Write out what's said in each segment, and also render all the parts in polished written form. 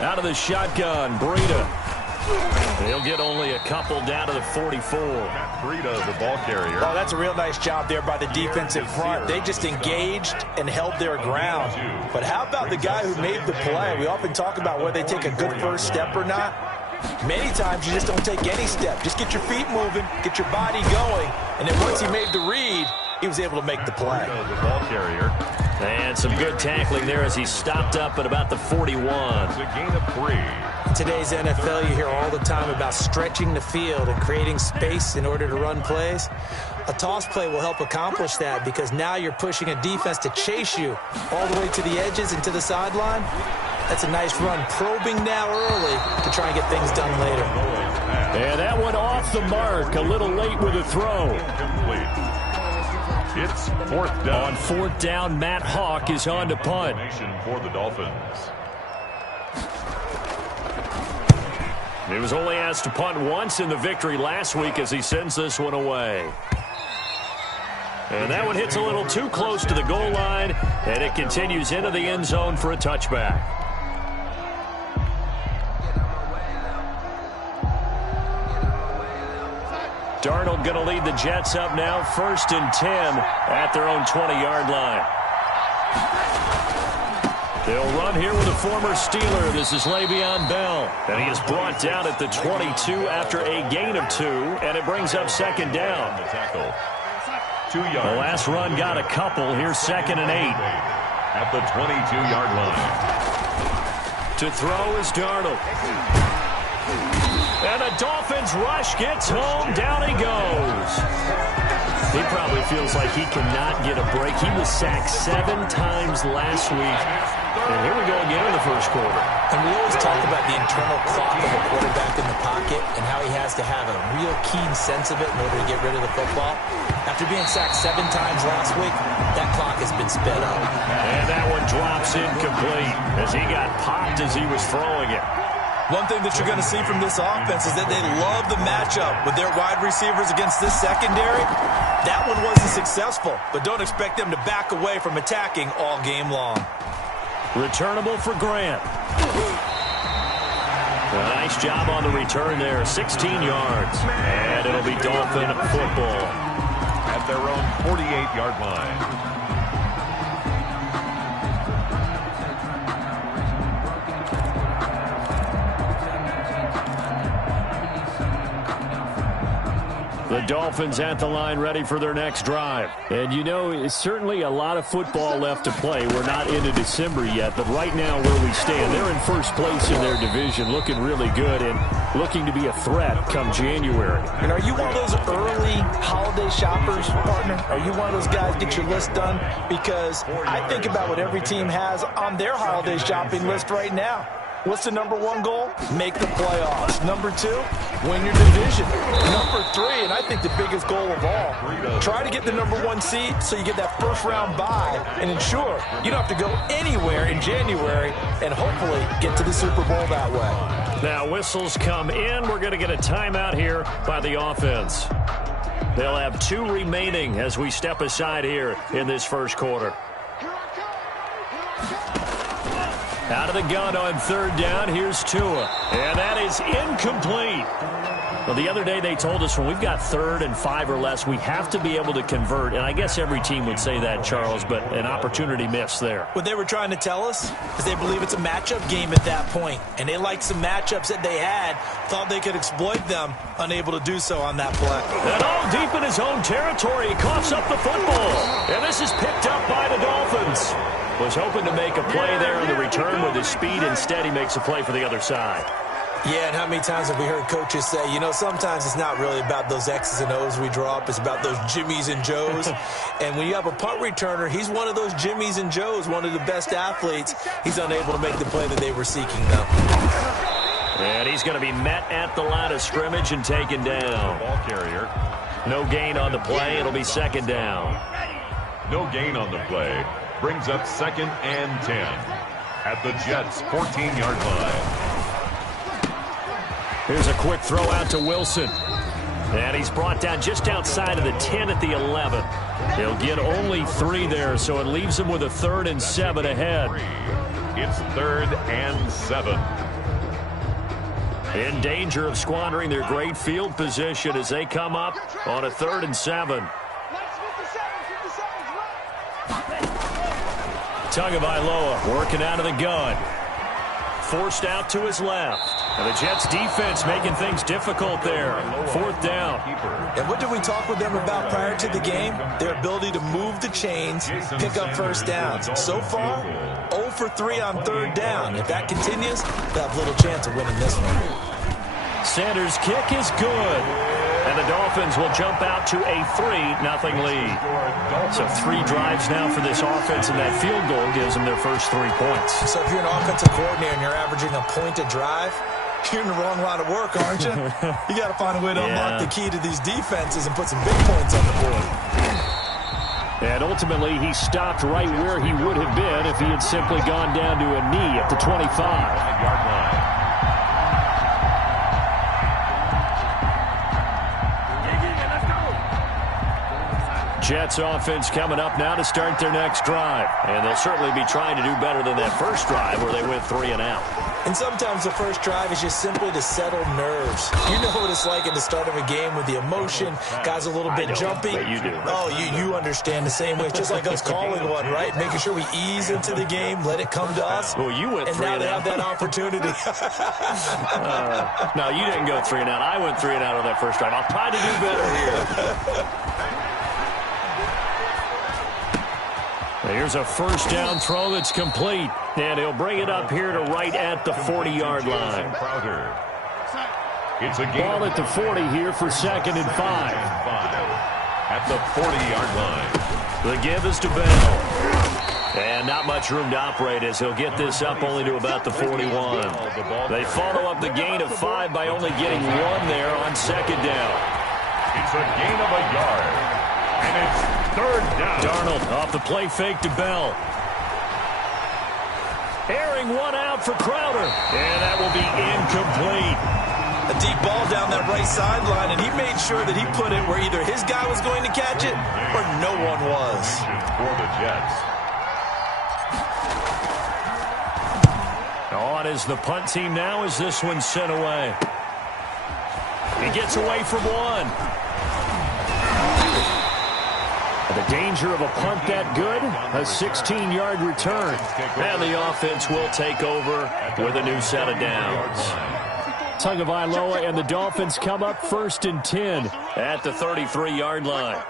Out of the shotgun, Breida. He'll get only a couple down to the 44. Breida, the ball carrier. Oh, that's a real nice job there by the defensive front. They just engaged and held their ground. But how about the guy who made the play? We often talk about whether they take a good first step or not. Many times you just don't take any step. Just get your feet moving, get your body going, and then once he made the read, he was able to make the play. The ball carrier. And some good tackling there as he stopped up at about the 41. It's a gain of 3. In today's NFL, you hear all the time about stretching the field and creating space in order to run plays. A toss play will help accomplish that because now you're pushing a defense to chase you all the way to the edges and to the sideline. That's a nice run, probing now early to try and get things done later. And that one off the mark, a little late with a throw. Incomplete. It's 4th down. On 4th down, Matt Hawk is on to punt. For the Dolphins. He was only asked to punt once in the victory last week as he sends this one away. And that one hits a little too close to the goal line, and it continues into the end zone for a touchback. Darnold going to lead the Jets up now, 1st and 10 at their own 20-yard line. They'll run here with a former Steeler. This is Le'Veon Bell. And he is brought down at the 22 after a gain of 2, and it brings up 2nd down. 2 yards. The last run got a couple. Here's 2nd and 8. At the 22-yard line. To throw is Darnold. And the Dolphins rush gets home. Down he goes. He probably feels like he cannot get a break. He was sacked 7 times last week. And here we go again in the first quarter. And we always talk about the internal clock of a quarterback in the pocket and how he has to have a real keen sense of it in order to get rid of the football. After being sacked 7 times last week, that clock has been sped up. And that one drops incomplete as he got popped as he was throwing it. One thing that you're going to see from this offense is that they love the matchup with their wide receivers against this secondary. That one wasn't successful, but don't expect them to back away from attacking all game long. Returnable for Grant. A nice job on the return there, 16 yards. And it'll be Dolphin football. At their own 48-yard line. The Dolphins at the line ready for their next drive. And you know, it's certainly a lot of football left to play. We're not into December yet, but right now where we stand, they're in first place in their division, looking really good and looking to be a threat come January. And are you one of those early holiday shoppers, partner? Are you one of those guys get your list done? Because I think about what every team has on their holiday shopping list right now. What's the number 1 goal? Make the playoffs. Number 2, win your division. Number 3, and I think the biggest goal of all, try to get the number 1 seed so you get that first round bye and ensure you don't have to go anywhere in January and hopefully get to the Super Bowl that way. Now whistles come in. We're going to get a timeout here by the offense. They'll have 2 remaining as we step aside here in this first quarter. Out of the gun on 3rd down, here's Tua. And that is incomplete. Well, the other day they told us when we've got 3rd and 5 or less, we have to be able to convert. And I guess every team would say that, Charles, but an opportunity missed there. What they were trying to tell us is they believe it's a matchup game at that point. And they liked some matchups that they had, thought they could exploit them, unable to do so on that play. And all deep in his own territory, he coughs up the football. And this is picked up by the Dolphins. Was hoping to make a play there on the return with his speed. Instead, he makes a play for the other side. Yeah, and how many times have we heard coaches say, you know, sometimes it's not really about those X's and O's we draw up. It's about those Jimmies and Joes. And when you have a punt returner, he's one of those Jimmies and Joes, one of the best athletes. He's unable to make the play that they were seeking, though. And he's going to be met at the line of scrimmage and taken down. Ball carrier. No gain on the play. It'll be 2nd down. No gain on the play. Brings up 2nd and 10 at the Jets' 14-yard line. Here's a quick throw out to Wilson. And he's brought down just outside of the 10 at the 11. He'll get only 3 there, so it leaves him with a 3rd and 7 ahead. It's 3rd and 7. In danger of squandering their great field position as they come up on a 3rd and 7. Tagovailoa working out of the gun. Forced out to his left. And the Jets defense making things difficult there. 4th down. And what did we talk with them about prior to the game? Their ability to move the chains, pick up first downs. So far, 0 for 3 on 3rd down. If that continues, they'll have little chance of winning this one. Sanders' kick is good. And the Dolphins will jump out to a 3-0 lead. So 3 drives now for this offense, and that field goal gives them their first 3 points. So if you're an offensive coordinator and you're averaging a point a drive, you're in the wrong line of work, aren't you? You got to find a way to unlock the key to these defenses and put some big points on the board. And ultimately, he stopped right where he would have been if he had simply gone down to a knee at the 25-yard line. Jets offense coming up now to start their next drive. And they'll certainly be trying to do better than that first drive where they went 3 and out. And sometimes the first drive is just simply to settle nerves. You know what it's like at the start of a game with the emotion. Guys a little bit jumpy. You do. Oh, you understand the same way. It's just like us calling one, right? Making sure we ease into the game, let it come to us. Well, you went 3 and out. And now they have that opportunity. No, you didn't go 3 and out. I went 3 and out on that first drive. I'll try to do better here. Here's a first down throw that's complete. And he'll bring it up here to right at the 40-yard line. It's a ball at the 40 here for 2nd and 5. At the 40-yard line. The give is to Bell. And not much room to operate as he'll get this up only to about the 41. They follow up the gain of 5 by only getting 1 there on 2nd down. It's a gain of a yard. And it's 3rd down. Darnold off the play fake to Bell. Airing one out for Crowder. And that will be incomplete. A deep ball down that right sideline, and he made sure that he put it where either his guy was going to catch it or no one was. For the Jets. On is the punt team now as this one's sent away. He gets away from one. The danger of a punt that good, a 16-yard return. And the offense will take over with a new set of downs. Tagovailoa and the Dolphins come up 1st and 10 at the 33-yard line.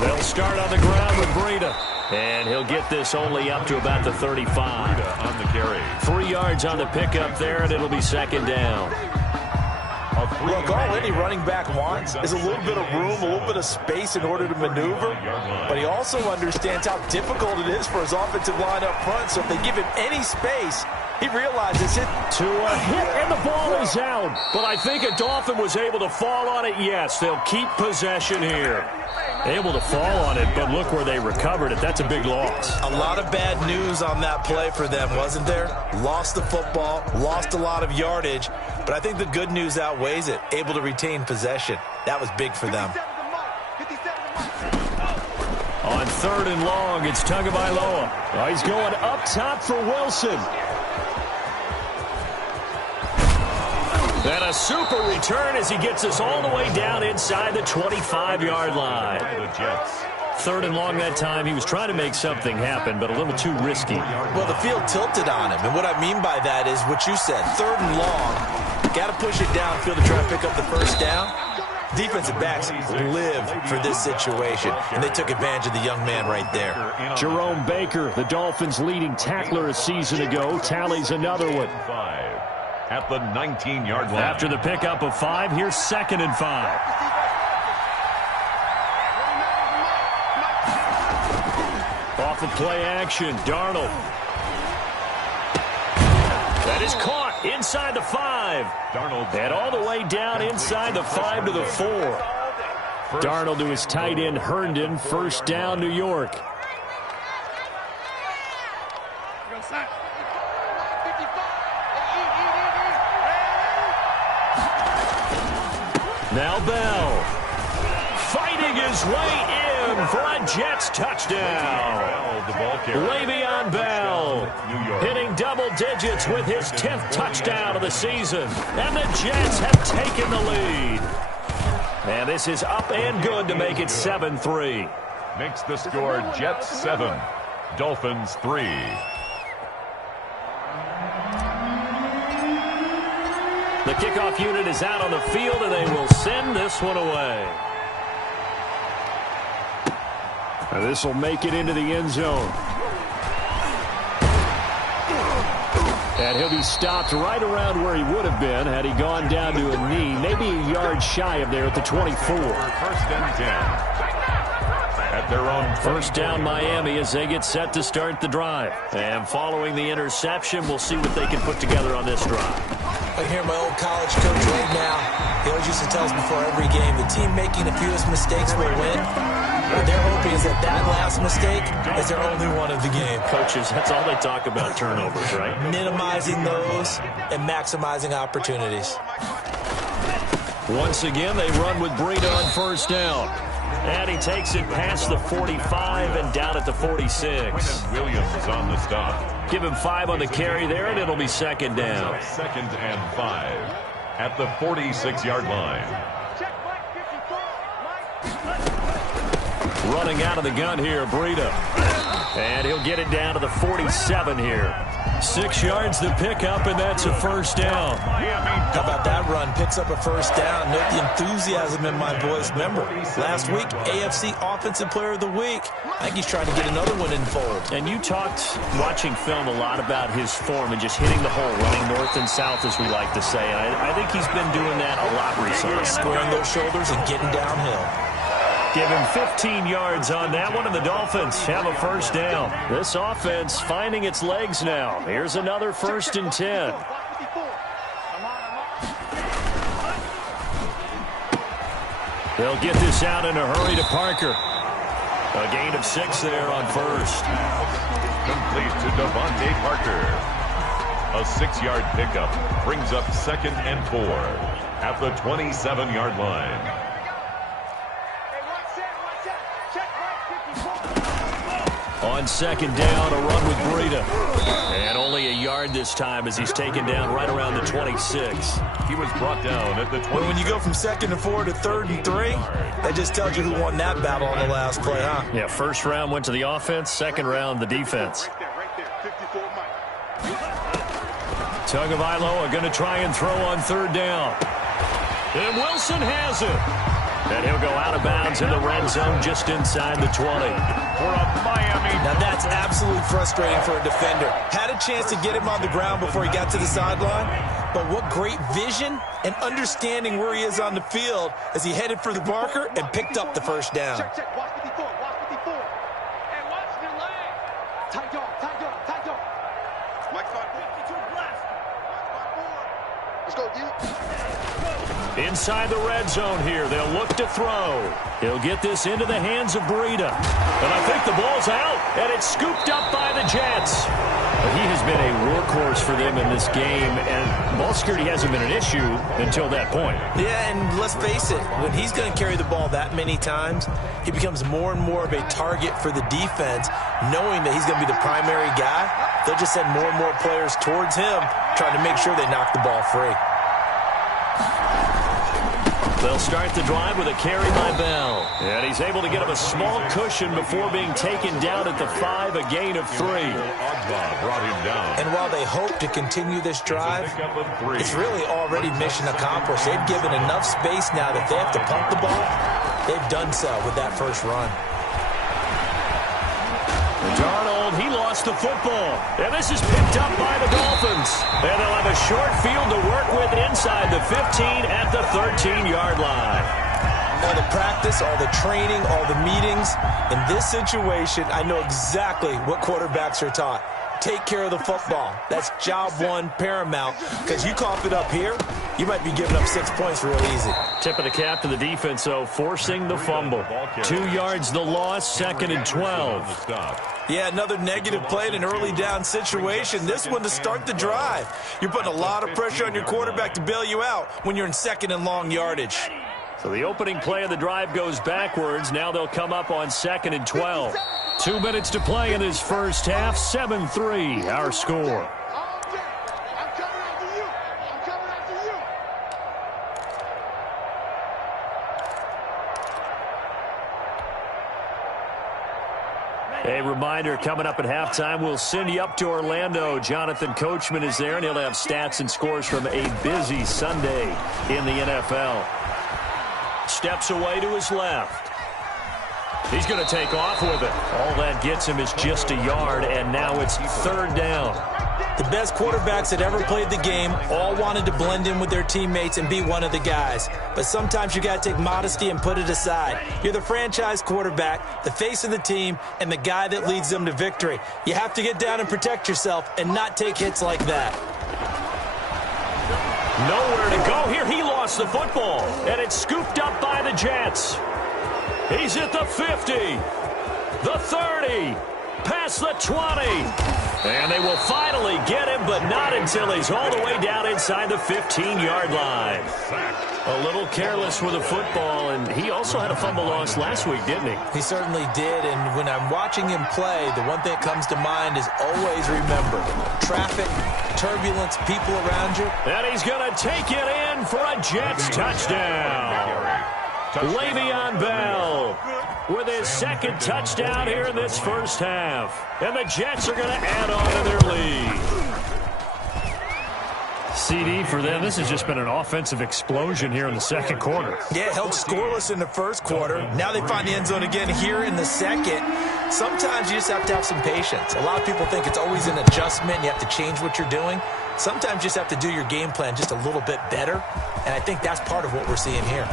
They'll start on the ground with Breida. And he'll get this only up to about the 35. On the carry. 3 yards on the pickup there, and it'll be 2nd down. Look, all any running back wants is a little bit of room, a little bit of space in order to maneuver. But he also understands how difficult it is for his offensive line up front. So if they give him any space, he realizes it. To a hit, and the ball is out. But I think a Dolphin was able to fall on it. Yes, they'll keep possession here. Able to fall on it, but look where they recovered it. That's a big loss. A lot of bad news on that play for them, wasn't there? Lost the football, lost a lot of yardage, but I think the good news outweighs it. Able to retain possession. That was big for them. On 3rd and long, it's Tagovailoa. Oh, he's going up top for Wilson. And a super return as he gets us all the way down inside the 25-yard line. 3rd and long that time. He was trying to make something happen, but a little too risky. Well, the field tilted on him, and what I mean by that is what you said. 3rd and long, got to push it downfield to try to pick up the first down. Defensive backs live for this situation, and they took advantage of the young man right there. Jerome Baker, the Dolphins' leading tackler a season ago, tallies another one. At the 19-yard line. After the pickup of 5, here's 2nd and 5. Off the play action, Darnold. That is caught inside the 5. Darnold. And all the way down inside the 5 to the 4. Darnold to his tight end, Herndon. 1st down, New York. Now Bell. Fighting his way in for a Jets touchdown. Le'Veon Bell hitting double digits with his 10th touchdown of the season. And the Jets have taken the lead. And this is up and good to make it 7-3. Makes the score Jets 7, Dolphins 3. The kickoff unit is out on the field, and they will send this one away. And this will make it into the end zone. And he'll be stopped right around where he would have been had he gone down to a knee, maybe a yard shy of there at the 24. First and 10. At their own first down Miami as they get set to start the drive. And following the interception, we'll see what they can put together on this drive. I hear my old college coach right now. He always used to tell us before every game, the team making the fewest mistakes will win. What they're hoping is that last mistake is their only one of the game. Coaches, that's all they talk about, turnovers, right? Minimizing those and maximizing opportunities. Once again, they run with Breida on first down. And he takes it past the 45 and down at the 46. Williams on the stop. Give him 5 on the carry there, and it'll be second down. Second and 5 at the 46-yard line. Running out of the gun here, Breida. And he'll get it down to the 47 here. 6 yards to pick up, and that's a first down. How about that run? Picks up a first down. Note the enthusiasm in my voice. Remember, last week, AFC Offensive Player of the Week. I think he's trying to get another one in fold. And you talked, watching film, a lot about his form and just hitting the hole, running north and south, as we like to say. And I think he's been doing that a lot recently. Squaring those shoulders and getting downhill. Give him 15 yards on that one, and the Dolphins have a first down. This offense finding its legs now. Here's another 1st and 10. They'll get this out in a hurry to Parker. A gain of 6 there on first. Complete to Devontae Parker. A 6-yard pickup brings up 2nd and 4 at the 27-yard line. On second down, a run with Breida. And only a yard this time as he's taken down right around the 26. He was brought down at the 20. Well, when you go from 2nd and 4 to 3rd and 3, that just tells you who won that battle on the last play, huh? Yeah, first round went to the offense, second round the defense. Tagovailoa going to try and throw on 3rd down. And Wilson has it. And he'll go out of bounds in the red zone just inside the 20. For a Miami. Now that's absolutely frustrating for a defender. Had a chance to get him on the ground before he got to the sideline. But what great vision and understanding where he is on the field as he headed for the marker and picked up the first down. Check. Watch 54. And watch the leg. Tight dog. Mike 52 blast. Let's go, Inside the red zone here. They'll look to throw. He'll get this into the hands of Breida. And I think the ball's out. And it's scooped up by the Jets. But he has been a workhorse for them in this game. And ball security hasn't been an issue until that point. Yeah, and let's face it. When he's going to carry the ball that many times, he becomes more and more of a target for the defense, knowing that he's going to be the primary guy. They'll just send more and more players towards him, trying to make sure they knock the ball free. They'll start the drive with a carry by Bell. And he's able to get him a small cushion before being taken down at the 5, a gain of 3. Brought him down. And while they hope to continue this drive, it's really already mission accomplished. They've given enough space now that if they have to punt the ball, they've done so with that first run. Darnold, he lost the football. And this is picked up by the Dolphins. And they'll have a short field to work with inside the 15 at the 13-yard line. All the practice, all the training, all the meetings. In this situation, I know exactly what quarterbacks are taught. Take care of the football. That's job one, paramount. Because you cough it up here, you might be giving up 6 points real easy. Tip of the cap to the defense, though, forcing the fumble. 2 yards the loss, 2nd and 12. Yeah, another negative play in an early down situation. This one to start the drive. You're putting a lot of pressure on your quarterback to bail you out when you're in 2nd and long yardage. So the opening play of the drive goes backwards. Now they'll come up on 2nd and 12. 2 minutes to play in this first half. 7-3 our score. A reminder, coming up at halftime, we'll send you up to Orlando. Jonathan Coachman is there, and he'll have stats and scores from a busy Sunday in the NFL. Steps away to his left. He's going to take off with it. All that gets him is just a yard, and now it's 3rd down. The best quarterbacks that ever played the game all wanted to blend in with their teammates and be one of the guys. But sometimes you got to take modesty and put it aside. You're the franchise quarterback, the face of the team, and the guy that leads them to victory. You have to get down and protect yourself and not take hits like that. Nowhere to go here. He lost the football, and it's scooped up by the Jets. He's at the 50, the 30, past the 20. And they will finally get him, but not until he's all the way down inside the 15-yard line. A little careless with the football, and he also had a fumble loss last week, didn't he? He certainly did, and when I'm watching him play, the one thing that comes to mind is always remember, traffic, turbulence, people around you. And he's going to take it in for a Jets touchdown. Le'Veon Bell with his 2nd touchdown here in this first half. And the Jets are going to add on to their lead. CD for them. This has just been an offensive explosion here in the 2nd quarter. Yeah, held scoreless in the 1st quarter. Now they find the end zone again here in the 2nd. Sometimes you just have to have some patience. A lot of people think it's always an adjustment. You have to change what you're doing. Sometimes you just have to do your game plan just a little bit better. And I think that's part of what we're seeing here.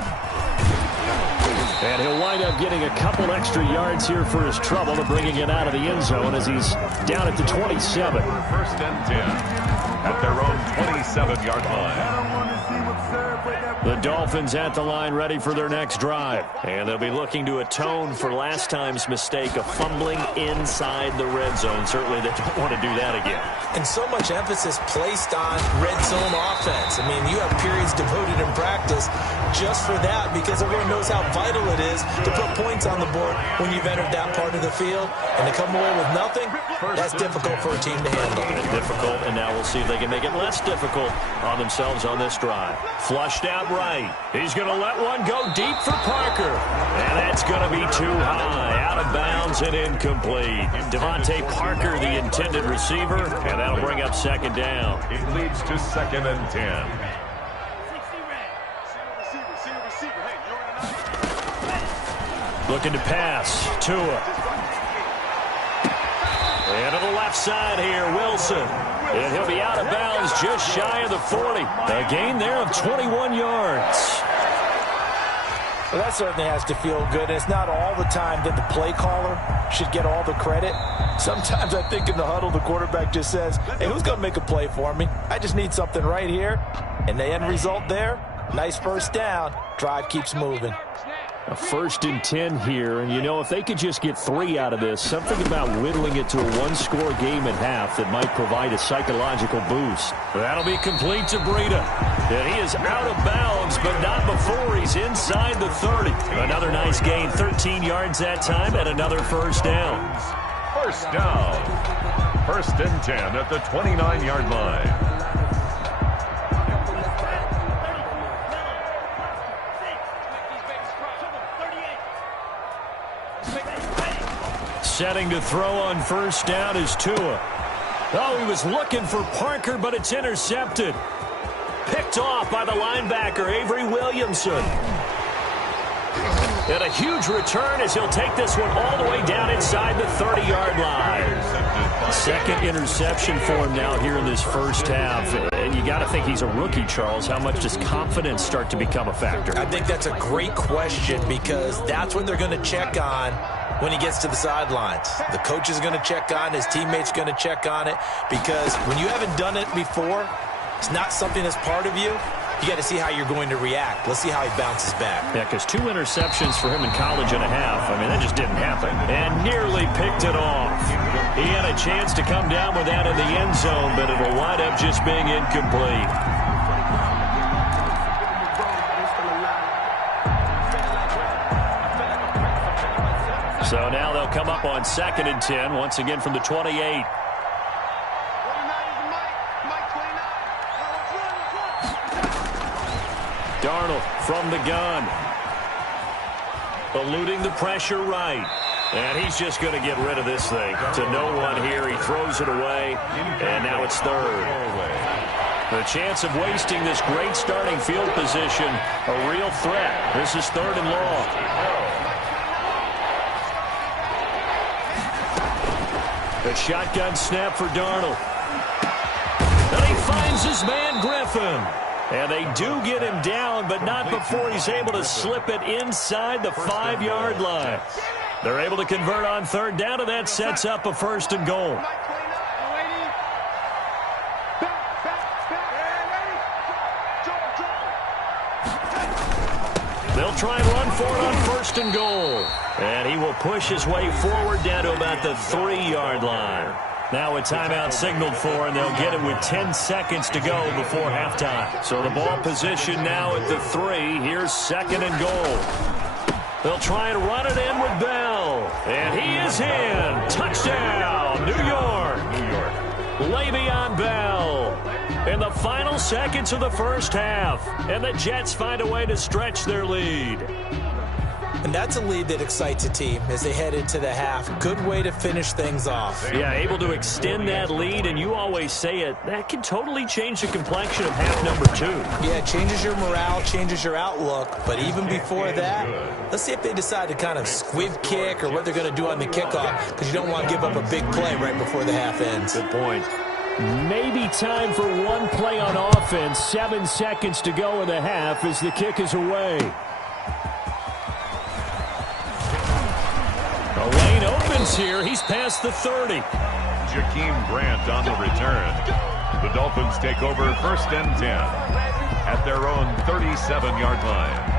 And he'll wind up getting a couple extra yards here for his trouble to bringing it out of the end zone as he's down at the 27. 1st and 10 at their own 27-yard line. The Dolphins at the line ready for their next drive. And they'll be looking to atone for last time's mistake of fumbling inside the red zone. Certainly they don't want to do that again. And so much emphasis placed on red zone offense. I mean, you have periods devoted in practice just for that because everyone knows how vital it is to put points on the board when you've entered that part of the field. And to come away with nothing, that's difficult for a team to handle. Difficult, and now we'll see if they can make it less difficult on themselves on this drive. Flushed out right. He's going to let one go deep for Parker. And that's going to be too high. Out of bounds and incomplete. Devontae Parker, the intended receiver, and that'll bring up 2nd down. It leads to 2nd and 10. Looking to pass. Tua. And to the left side here, Wilson. And he'll be out of bounds just shy of the 40. A gain there of 21 yards. Well, that certainly has to feel good. And it's not all the time that the play caller should get all the credit. Sometimes I think in the huddle, the quarterback just says, hey, who's going to make a play for me? I just need something right here. And the end result there, nice 1st down. Drive keeps moving. A 1st and 10 here, and you know, if they could just get 3 out of this, something about whittling it to a 1-score game at half that might provide a psychological boost. That'll be complete to Breida. And he is out of bounds, but not before he's inside the 30. Another nice gain, 13 yards that time, and another 1st down. 1st down. 1st and 10 at the 29-yard line. Setting to throw on 1st down is Tua. Oh, he was looking for Parker, but it's intercepted. Picked off by the linebacker, Avery Williamson. And a huge return as he'll take this one all the way down inside the 30-yard line. 2nd interception for him now here in this first half. And you got to think he's a rookie, Charles. How much does confidence start to become a factor? I think that's a great question because that's what they're going to check on when he gets to the sidelines. The coach is going to check on, his teammates going to check on it, because when you haven't done it before, it's not something that's part of you. You got to see how you're going to react. Let's see how he bounces back. Yeah, because 2 interceptions for him in college and a half. I mean, that just didn't happen. And nearly picked it off. He had a chance to come down with that in the end zone, but it'll wind up just being incomplete. So now they'll come up on 2nd and 10, once again from the 28. Darnold from the gun. Eluding the pressure right. And he's just going to get rid of this thing. To no one here. He throws it away. And now it's 3rd. The chance of wasting this great starting field position, a real threat. This is 3rd and long. The shotgun snap for Darnold. And he finds his man Griffin. And they do get him down, but not before he's able to slip it inside the 5-yard line. They're able to convert on 3rd down, and that sets up a 1st and goal. They'll try and run for it on 1st and goal. And he will push his way forward down to about the 3-yard line. Now a timeout signaled for, and they'll get it with 10 seconds to go before halftime. So the ball position now at the 3. Here's 2nd and goal. They'll try and run it in with Bell. And he is in. Touchdown, New York. Le'Veon Bell. In the final seconds of the first half. And the Jets find a way to stretch their lead. And that's a lead that excites a team as they head into the half. Good way to finish things off. Yeah, able to extend that lead, and you always say it, that can totally change the complexion of half number 2. Yeah, it changes your morale, changes your outlook. But even before that, let's see if they decide to kind of squib kick or what they're going to do on the kickoff, because you don't want to give up a big play right before the half ends. Good point. Maybe time for one play on offense. 7 seconds to go in the half as the kick is away. The lane opens here. He's past the 30. Jakeem Grant on the return. The Dolphins take over 1st and 10 at their own 37-yard line.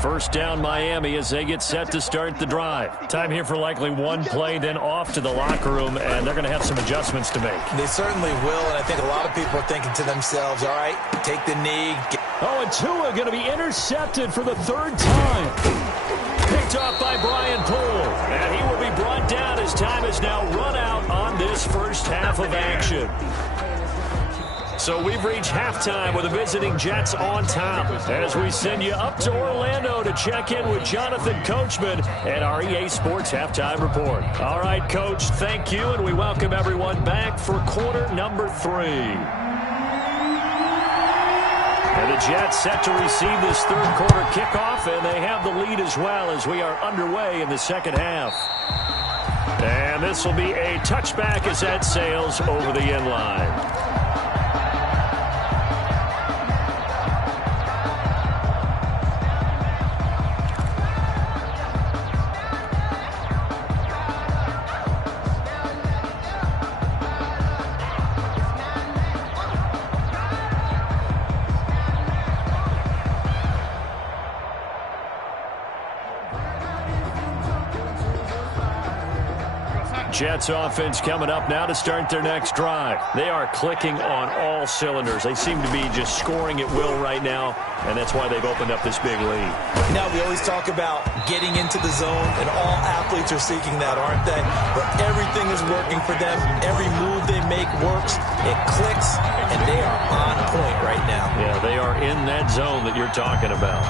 First down Miami as they get set to start the drive. Time here for likely one play, then off to the locker room, and they're going to have some adjustments to make. They certainly will, and I think a lot of people are thinking to themselves, all right, take the knee. Oh, and Tua going to be intercepted for the 3rd time. Picked off by Brian Poole, and he will be brought down as time is now run out on this first half of action. So we've reached halftime with the visiting Jets on top as we send you up to Orlando to check in with Jonathan Coachman and our EA Sports Halftime Report. All right, Coach, thank you, and we welcome everyone back for quarter number 3. And the Jets set to receive this 3rd quarter kickoff, and they have the lead as well as we are underway in the 2nd half. And this will be a touchback as that sails over the end line. Jets offense coming up now to start their next drive. They are clicking on all cylinders. They seem to be just scoring at will right now, and that's why they've opened up this big lead. Now, we always talk about getting into the zone, and all athletes are seeking that, aren't they? But everything is working for them. Every move they make works. It clicks, and they are on point right now. Yeah, they are in that zone that you're talking about.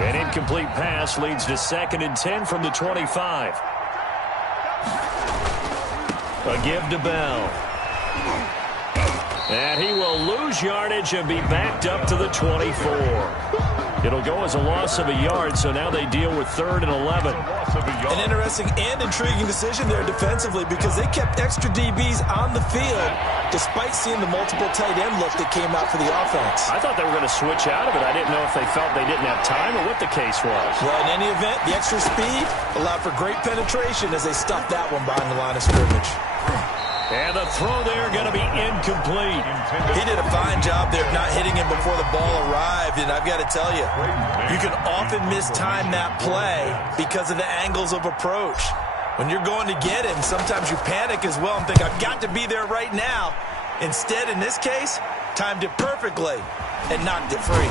An incomplete pass leads to 2nd and 10 from the 25. A give to Bell. And he will lose yardage and be backed up to the 24. It'll go as a loss of a yard, so now they deal with 3rd and 11. An interesting and intriguing decision there defensively because they kept extra DBs on the field despite seeing the multiple tight end look that came out for the offense. I thought they were going to switch out of it. I didn't know if they felt they didn't have time or what the case was. Well, in any event, the extra speed allowed for great penetration as they stuffed that one behind the line of scrimmage. And the throw there going to be incomplete. He did a fine job there of not hitting him before the ball arrived. And I've got to tell you, you can often mistime that play because of the angles of approach. When you're going to get him, sometimes you panic as well and think, I've got to be there right now. Instead, in this case, timed it perfectly and knocked it free.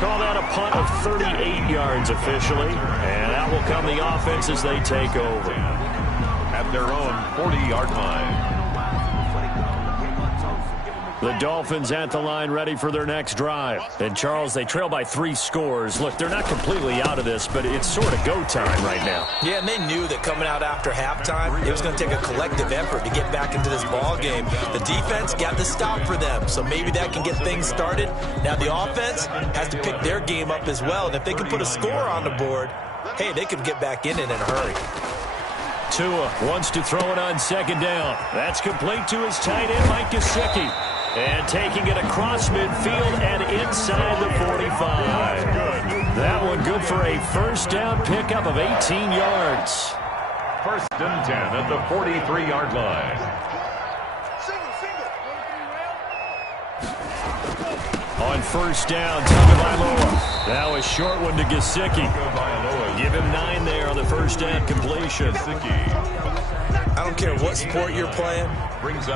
Call that a punt of 38 yards officially. And out will come the offense as they take over. At their own 40-yard line. The Dolphins at the line ready for their next drive. And, Charles, they trail by 3 scores. Look, they're not completely out of this, but it's sort of go time right now. Yeah, and they knew that coming out after halftime, it was going to take a collective effort to get back into this ball game. The defense got the stop for them, so maybe that can get things started. Now the offense has to pick their game up as well, and if they can put a score on the board, hey, they could get back in it in a hurry. Tua wants to throw it on second down. That's complete to his tight end, Mike Gesicki. And taking it across midfield and inside the 45. That one good for a first down pickup of 18 yards. First and 10 at the 43-yard line. On first down, Tagovailoa. That was short one to Gesicki. Give him 9 there on the first down completion. I don't care what sport you're playing.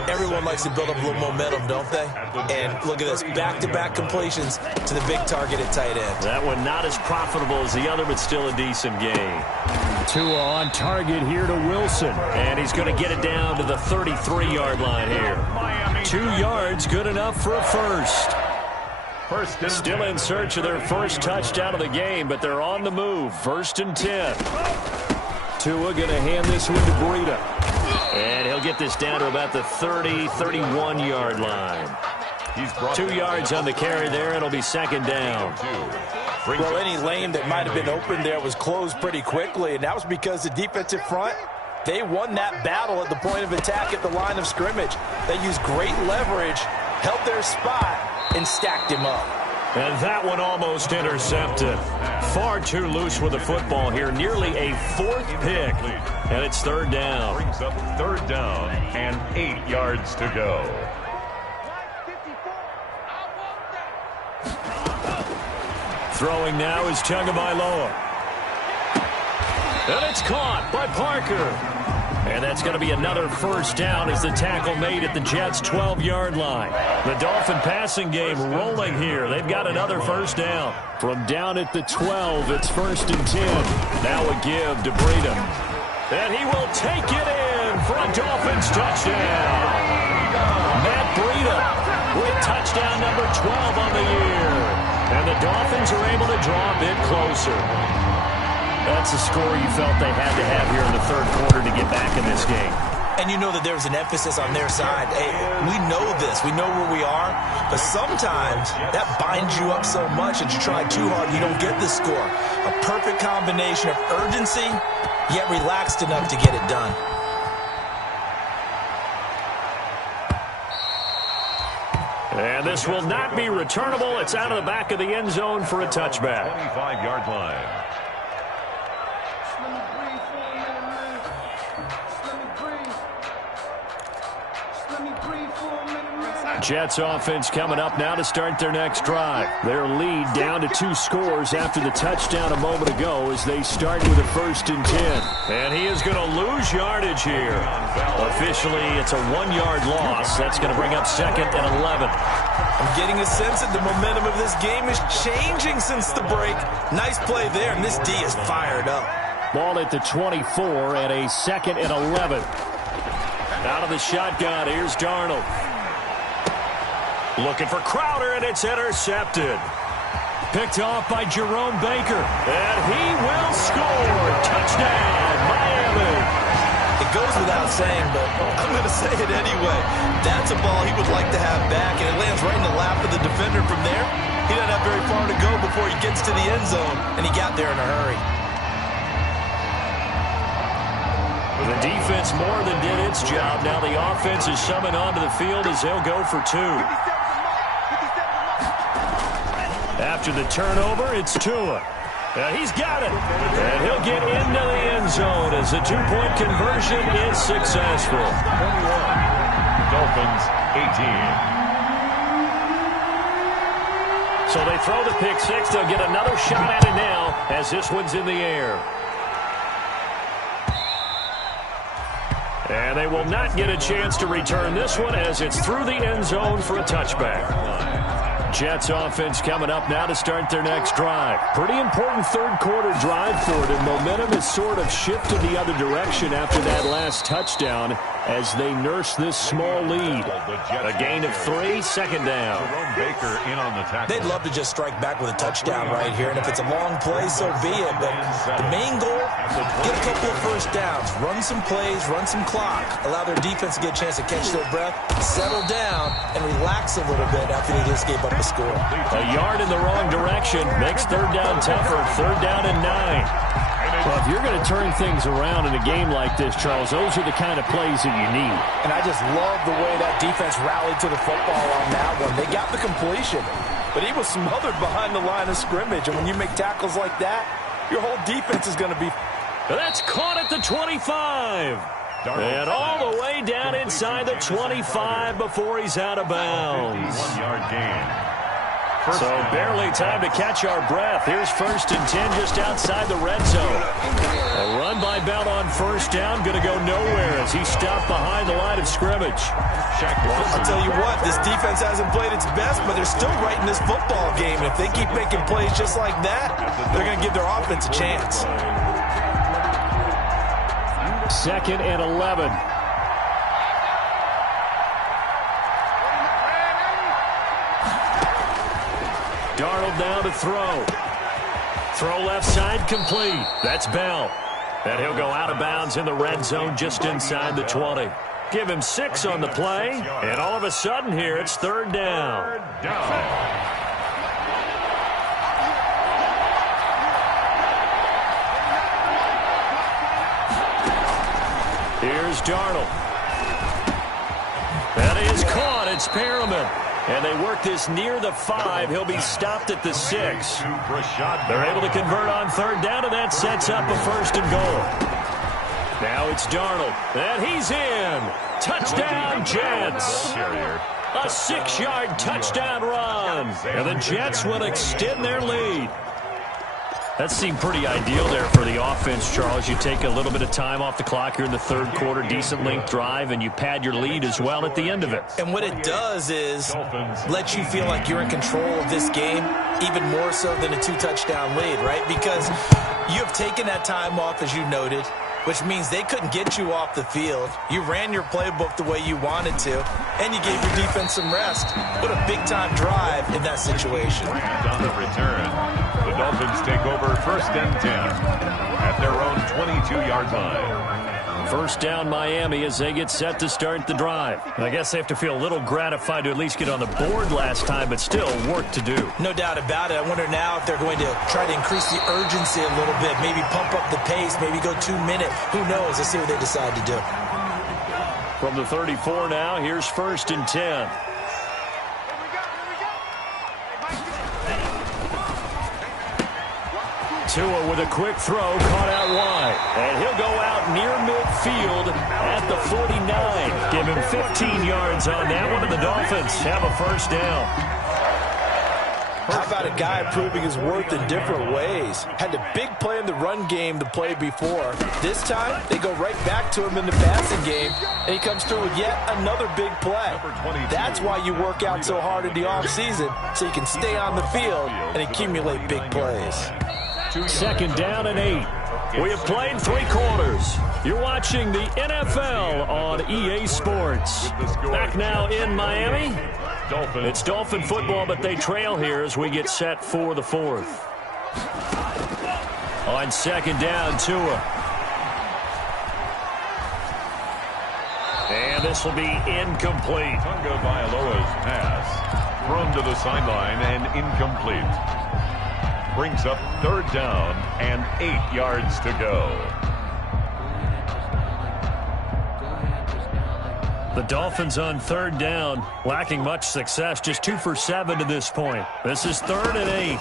Everyone likes to build up a little momentum, don't they? And look at this, back-to-back completions to the big target at tight end. That one not as profitable as the other, but still a decent game. Tua on target here to Wilson. And he's going to get it down to the 33-yard line here. 2 yards, good enough for a first. Still in search of their first touchdown of the game, but they're on the move. First and 10. Tua going to hand this one to Breida. And he'll get this down to about the 30, 31-yard line. 2 yards on the carry there. It'll be second down. Well, any lane that might have been open there was closed pretty quickly, and that was because the defensive front, they won that battle at the point of attack at the line of scrimmage. They used great leverage, held their spot, and stacked him up. And that one almost intercepted. Far too loose with the football here. Nearly a 4th pick. And it's third down. Brings up third down and 8 yards to go. Throwing now is Tagovailoa. And it's caught by Parker. And that's going to be another first down as the tackle made at the Jets' 12-yard line. The Dolphin passing game rolling here. They've got another first down. From down at the 12, it's first and 10. Now a give to Breida. And he will take it in for a Dolphins touchdown. Matt Breida with touchdown number 12 on the year. And the Dolphins are able to draw a bit closer. That's a score you felt they had to have here in the third quarter to get back in this game. And you know that there's an emphasis on their side. Hey, we know this. We know where we are. But sometimes that binds you up so much that you try too hard, you don't get the score. A perfect combination of urgency, yet relaxed enough to get it done. And this will not be returnable. It's out of the back of the end zone for a touchback. 25-yard line. Jets offense coming up now to start their next drive. Their lead down to 2 scores after the touchdown a moment ago as they start with a first and 10. And he is going to lose yardage here. Officially, it's a 1-yard loss. That's going to bring up second and 11. I'm getting a sense that the momentum of this game is changing since the break. Nice play there, and this D is fired up. Ball at the 24 and a second and 11. Out of the shotgun, here's Darnold. Looking for Crowder, and it's intercepted. Picked off by Jerome Baker. And he will score. Touchdown, Miami. It goes without saying, but I'm going to say it anyway. That's a ball he would like to have back, and it lands right in the lap of the defender from there. He doesn't have very far to go before he gets to the end zone, and he got there in a hurry. The defense more than did its job. Now the offense is summoned onto the field as they'll go for 2. After the turnover, it's Tua. He's got it. And he'll get into the end zone as the two-point conversion is successful. 21. Dolphins 18. So they throw the pick six. They'll get another shot at it now as this one's in the air. And they will not get a chance to return this one as it's through the end zone for a touchback. Jets offense coming up now to start their next drive. Pretty important third quarter drive for them. Momentum has sort of shifted the other direction after that last touchdown as they nurse this small lead. A gain of 3, second down. Baker in on the tackle. They'd love to just strike back with a touchdown right here, and if it's a long play, so be it. But the main goal, get a couple of first downs, run some plays, run some clock, allow their defense to get a chance to catch their breath, settle down, and relax a little bit after they just gave up a score. A yard in the wrong direction makes third down tougher. Third down and 9. Well, if you're going to turn things around in a game like this, Charles, those are the kind of plays that you need. And I just love the way that defense rallied to the football on that one. They got the completion, but he was smothered behind the line of scrimmage. And when you make tackles like that, your whole defense is going to be... That's caught at the 25. And all the way down inside the 25 before he's out of bounds. 1-yard gain. So barely time to catch our breath. Here's 1st and 10 just outside the red zone. A run by Bell on first down, going to go nowhere as he stopped behind the line of scrimmage. I'll tell you what, this defense hasn't played its best, but they're still right in this football game. And if they keep making plays just like that, they're going to give their offense a chance. 2nd and 11. Darnold now to throw. Throw left side complete. That's Bell. And he'll go out of bounds in the red zone just inside the 20. Give him 6 on the play. And all of a sudden here, it's third down. Here's Darnold. That is caught. It's Perriman. And they work this near the 5. He'll be stopped at the 6. They're able to convert on third down, and that sets up a 1st and goal. Now it's Darnold. And he's in. Touchdown, Jets. A 6-yard touchdown run. And the Jets will extend their lead. That seemed pretty ideal there for the offense, Charles. You take a little bit of time off the clock here in the third quarter, decent length drive, and you pad your lead as well at the end of it. And what it does is let you feel like you're in control of this game, even more so than a 2-touchdown lead, right? Because you have taken that time off, as you noted, which means they couldn't get you off the field. You ran your playbook the way you wanted to, and you gave your defense some rest. What a big-time drive in that situation. On the return, the Dolphins take over 1st and 10 at their own 22-yard line. First down Miami as they get set to start the drive. I guess they have to feel a little gratified to at least get on the board last time, but still work to do. No doubt about it. I wonder now if they're going to try to increase the urgency a little bit, maybe pump up the pace, maybe go 2-minute. Who knows? Let's see what they decide to do. From the 34 now, here's 1st and 10. Tua with a quick throw, caught out wide. And he'll go out near midfield at the 49. Give him 15 yards on that one, and the Dolphins have a 1st down. How about a guy proving his worth in different ways? Had a big play in the run game the play before. This time, they go right back to him in the passing game, and he comes through with yet another big play. That's why you work out so hard in the offseason, so you can stay on the field and accumulate big plays. 2nd down and 8. We have played 3 quarters. You're watching the NFL on EA Sports. Back now in Miami. It's Dolphin football, but they trail here as we get set for the 4th. On 2nd down, Tua. And this will be incomplete. Tunga Vailoa's pass thrown to the sideline and incomplete. Brings up 3rd down and 8 yards to go. The Dolphins on 3rd down, lacking much success, just 2 for 7 to this point. This is 3rd and 8.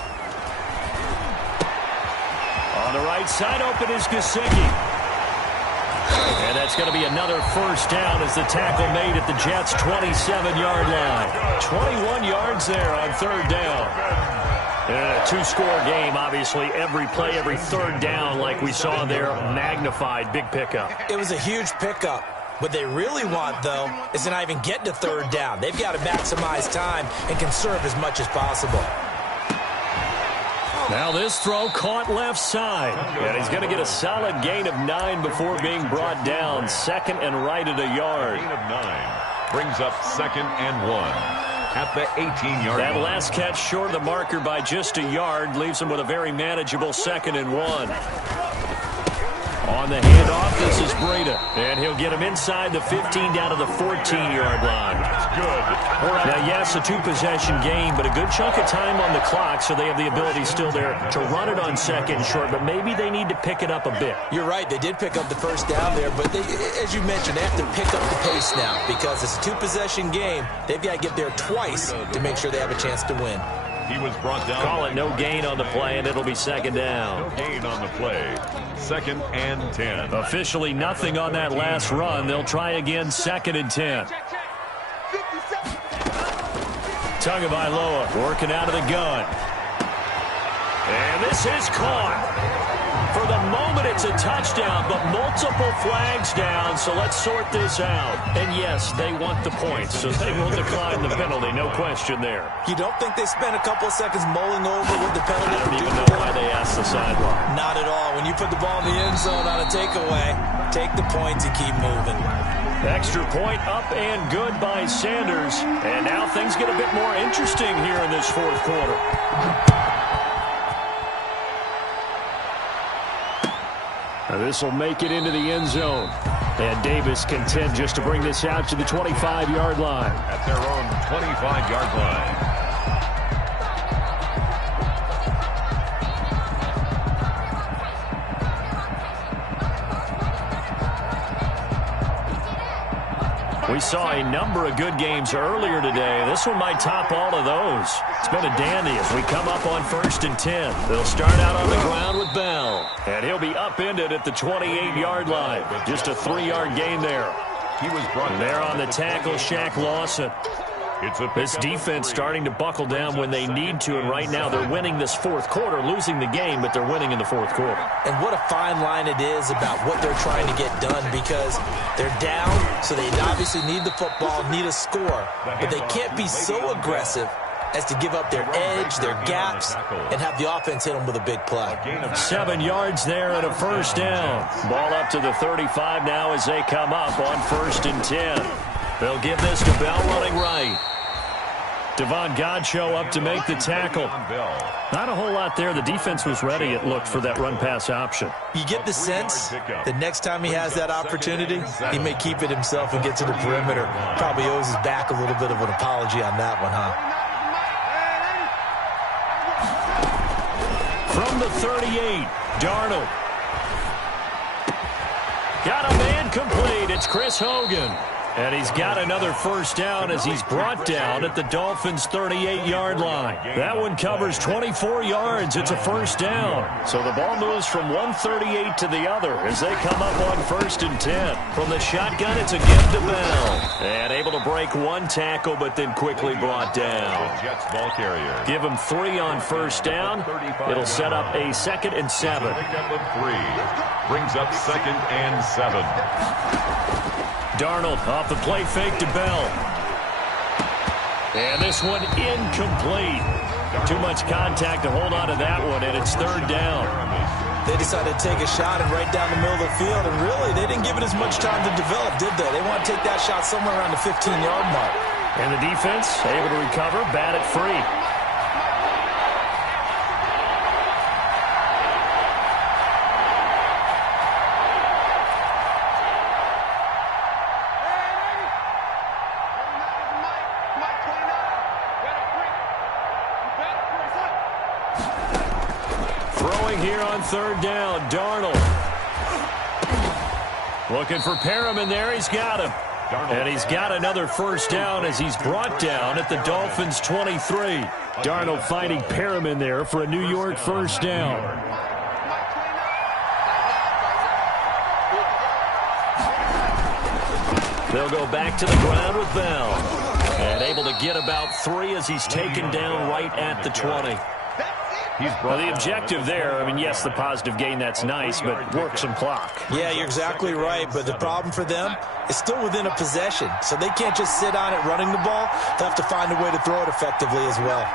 right side, open is Gesicki. And that's going to be another first down as the tackle made at the Jets' 27-yard line. 21 yards there on third down. And a two-score game, obviously. Every play, every third down, like we saw there, magnified. Big pickup. It was a huge pickup. What they really want, though, is to not even get to third down. They've got to maximize time and conserve as much as possible. Now this throw caught left side. And he's going to get a solid gain of 9 before being brought down. Second and right at a yard. Gain of 9 brings up second and 1 at the 18-yard line. That last catch short of the marker by just a yard leaves him with a very manageable second and 1. On the handoff, this is Breda. And he'll get him inside the 15 down to the 14-yard line. That's good. Now, yes, a two-possession game, but a good chunk of time on the clock, so they have the ability still there to run it on second and short, but maybe they need to pick it up a bit. You're right. They did pick up the first down there, but they, as you mentioned, they have to pick up the pace now because it's a two-possession game. They've got to get there twice to make sure they have a chance to win. He was brought down. Call it no gain on the play, and it'll be second down. No gain on the play. Second and 10. Officially nothing on that last run. They'll try again, second and 10. Tagovailoa working out of the gun. And this is caught. For the moment, it's a touchdown, but multiple flags down, so let's sort this out. And yes, they want the points, so they will decline the penalty, no question there. You don't think they spent a couple of seconds mulling over what the penalty I don't would even do? know why they asked the sideline. Not at all. When you put the ball in the end zone on a takeaway, take the points and keep moving. Extra point up and good by Sanders. And now things get a bit more interesting here in this fourth quarter. Now this will make it into the end zone. And Davis content just to bring this out to the 25-yard line. At their own 25-yard line. We saw a number of good games earlier today. This one might top all of those. It's been a dandy as we come up on 1st and 10. They'll start out on the ground with Bell. And he'll be upended at the 28-yard line. Just a 3-yard gain there. He was brought down. There on the tackle, Shaq Lawson. This defense starting to buckle down when they need to, and right now they're winning this fourth quarter, losing the game, but they're winning in the fourth quarter. And what a fine line it is about what they're trying to get done because they're down, so they obviously need the football, need a score, but they can't be so aggressive as to give up their edge, their gaps, and have the offense hit them with a big play. 7 yards there and a first down. Ball up to the 35 now as they come up on 1st and 10. They'll give this to Bell running right. Devon Godchaux up to make the tackle. Not a whole lot there. The defense was ready, it looked, for that run-pass option. You get the sense that next time he has that opportunity, he may keep it himself and get to the perimeter. Probably owes his back a little bit of an apology on that one, huh? From the 38, Darnold. Got a man complete. It's Chris Hogan. And he's got another first down as he's brought down at the Dolphins' 38-yard line. That one covers 24 yards. It's a first down. So the ball moves from 138 to the other as they come up on 1st and 10. From the shotgun, it's a give to Bell. And able to break one tackle, but then quickly brought down. Jets ball carrier. Give him 3 on first down. It'll set up a 2nd and 7. Pickup of 3. Brings up 2nd and 7. Darnold off the play fake to Bell. And this one incomplete. Too much contact to hold on to that one, and it's 3rd down. They decided to take a shot and right down the middle of the field, and really, they didn't give it as much time to develop, did they? They want to take that shot somewhere around the 15-yard mark. And the defense able to recover, bat it free. Here on 3rd down, Darnold. Looking for Perriman there. He's got him. And he's got another first down as he's brought down at the Dolphins' 23. Darnold finding Perriman there for a New York first down. They'll go back to the ground with Bell. And able to get about 3 as he's taken down right at the 20. Well, the objective there, I mean, yes, the positive gain, that's nice, but work some clock. Yeah, you're exactly right, but the problem for them is still within a possession, so they can't just sit on it running the ball. They'll have to find a way to throw it effectively as well.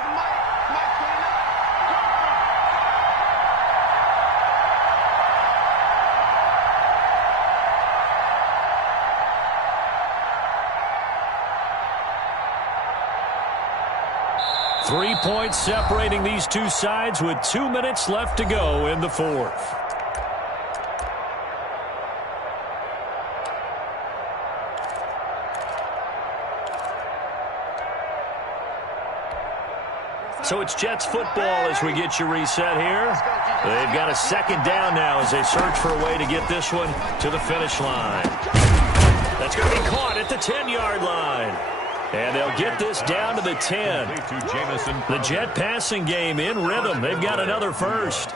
Three points separating these two sides with 2 minutes left to go in the fourth. So it's Jets football as we get you reset here. They've got a second down now as they search for a way to get this one to the finish line. That's going to be caught at the 10-yard line. And they'll get this down to the 10. The Jet passing game in rhythm. They've got another first.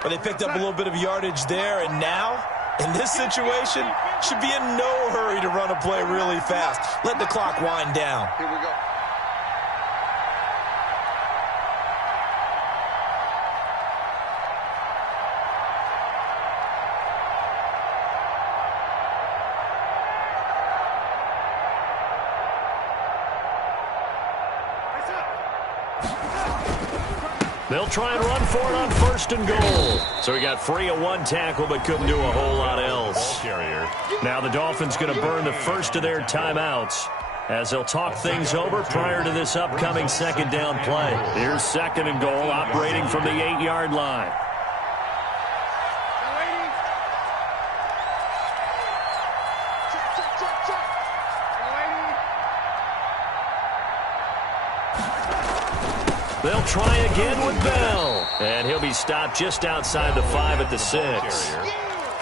But they picked up a little bit of yardage there, and now, in this situation, should be in no hurry to run a play really fast. Let the clock wind down. Here we go. They'll try and run for it on 1st and goal. So he got free of one tackle but couldn't do a whole lot else. Now the Dolphins going to burn the first of their timeouts as they'll talk things over prior to this upcoming second down play. Here's 2nd and goal operating from the 8-yard line. They'll try again with Bell. And he'll be stopped just outside the 5 at the 6.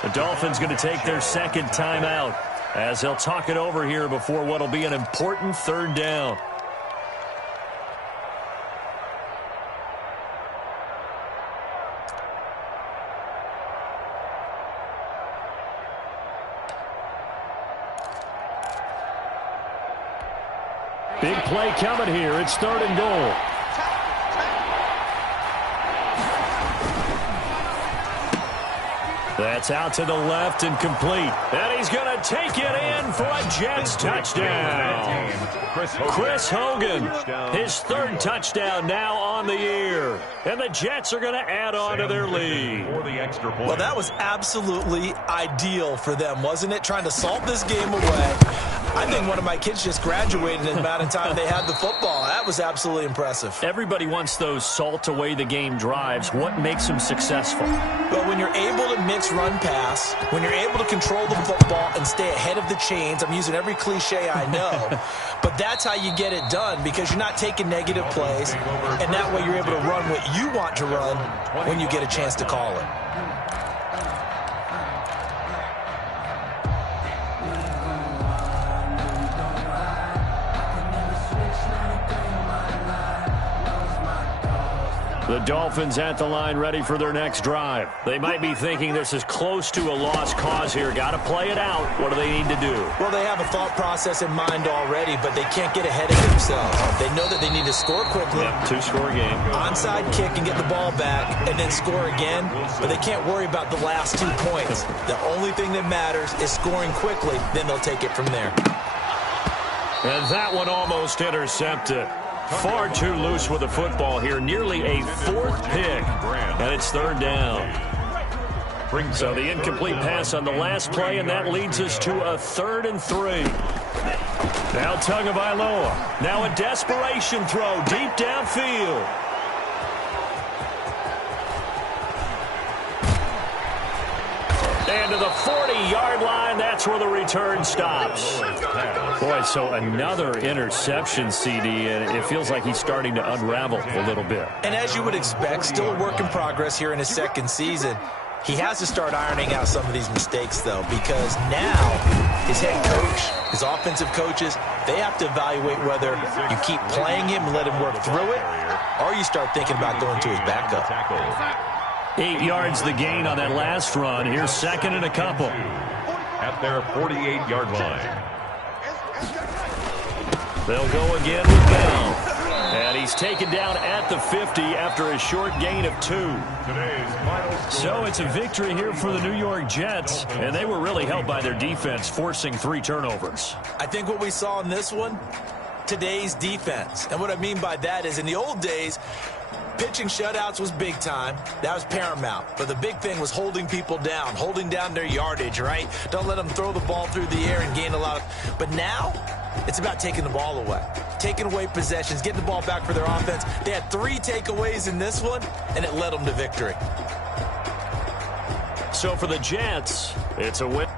The Dolphins going to take their second timeout as they'll talk it over here before what will be an important 3rd down. Big play coming here. It's 3rd and goal. That's out to the left and complete. And he's going to take it in for a Jets touchdown. Chris Hogan, his 3rd touchdown now on the year. And the Jets are going to add on to their lead. Well, that was absolutely ideal for them, wasn't it? Trying to salt this game away. I think one of my kids just graduated in the amount of time they had the football. That was absolutely impressive. Everybody wants those salt away the game drives. What makes them successful? Well, when you're able to mix run pass, when you're able to control the football and stay ahead of the chains, I'm using every cliche I know, but that's how you get it done because you're not taking negative plays, and that way you're able to run what you want to run when you get a chance to call it. The Dolphins at the line ready for their next drive. They might be thinking this is close to a lost cause here. Got to play it out. What do they need to do? Well, they have a thought process in mind already, but they can't get ahead of themselves. They know that they need to score quickly. Yep, 2-score game. Onside kick and get the ball back and then score again, but they can't worry about the last 2 points. The only thing that matters is scoring quickly, then they'll take it from there. And that one almost intercepted. Far too loose with the football here. Nearly a 4th pick. And it's 3rd down. So the incomplete pass on the last play, and that leads us to a 3rd and 3. Now Tagovailoa. Now a desperation throw deep downfield. And to the 40-yard line, that's where the return stops. Boy, so another interception, CD, and it feels like he's starting to unravel a little bit. And as you would expect, still a work in progress here in his 2nd season. He has to start ironing out some of these mistakes, though, because now his head coach, his offensive coaches, they have to evaluate whether you keep playing him and let him work through it, or you start thinking about going to his backup. 8 yards the gain on that last run. Here's 2nd and a couple. at their 48-yard line. They'll go again with Bell. And he's taken down at the 50 after a short gain of 2. So it's a victory here for the New York Jets, and they were really helped by their defense, forcing 3 turnovers. I think what we saw in this one, today's defense. And what I mean by that is in the old days, pitching shutouts was big time. That was paramount. But the big thing was holding people down, holding down their yardage, right? Don't let them throw the ball through the air and gain a lot of... But now, it's about taking the ball away. Taking away possessions, getting the ball back for their offense. They had 3 takeaways in this one, and it led them to victory. So for the Jets, it's a win.